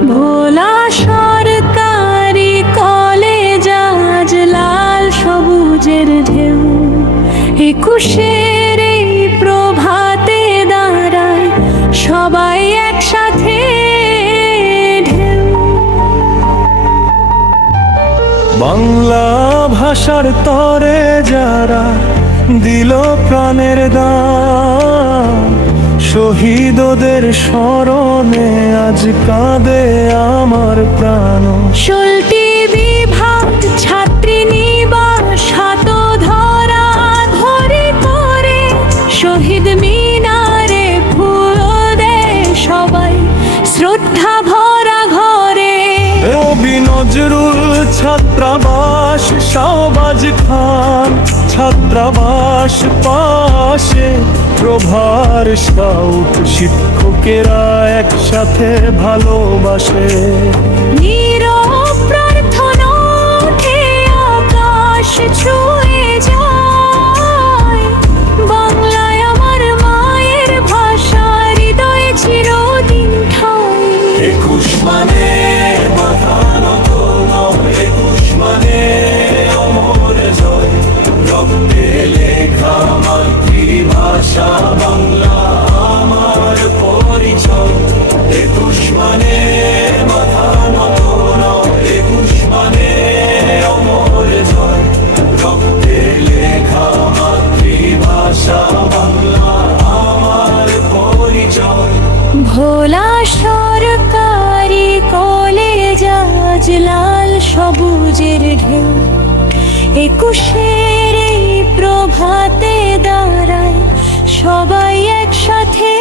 ভোলা সরকারি কলেজ আজ লাল সবুজের ঢেউ, একুশের এই প্রভাতে দাঁড়ায় সবাই একসাথে ঢেউ। বাংলা ভাষার তরে যারা দিল প্রাণের দান, শহীদদের স্মরণে আজ কাঁদে আমার প্রাণ। সলটি বিভাগ ছাত্রী নিবাস হাত ধরা ধরে করে শহীদ মিনারে ফুল দেয় সবাই শ্রদ্ধা ভরা ঘরে। রবি নজরুল ছাত্রাবাস, শাহবাজ খান ছাত্রাবাস পাশে, প্রভার স্কাউট শিক্ষকেরা একসাথে ভালোবাসে। নীরব প্রার্থনা ওঠে আকাশ ছুঁয়ে যায়, বাংলায় আমার মায়ের ভাষা হৃদয়ে চিরদিন ঠাঁই। 21 মানে মাথা নত নয়, 21 মানে অমর জয়, রক্তে লেখা মাতৃভাষা বাংলা আমার পরিচয়। 21 মানে মাথা নত নয়, 21 মানে অমর জয়, রক্তে লেখা মাতৃভাষা বাংলা আমার পরিচয়। ভোলা সরকারি কলেজ আজ লাল সবুজের ঢেউ, একুশের এই প্রভাতে দাঁড়ায় সবাই একসাথে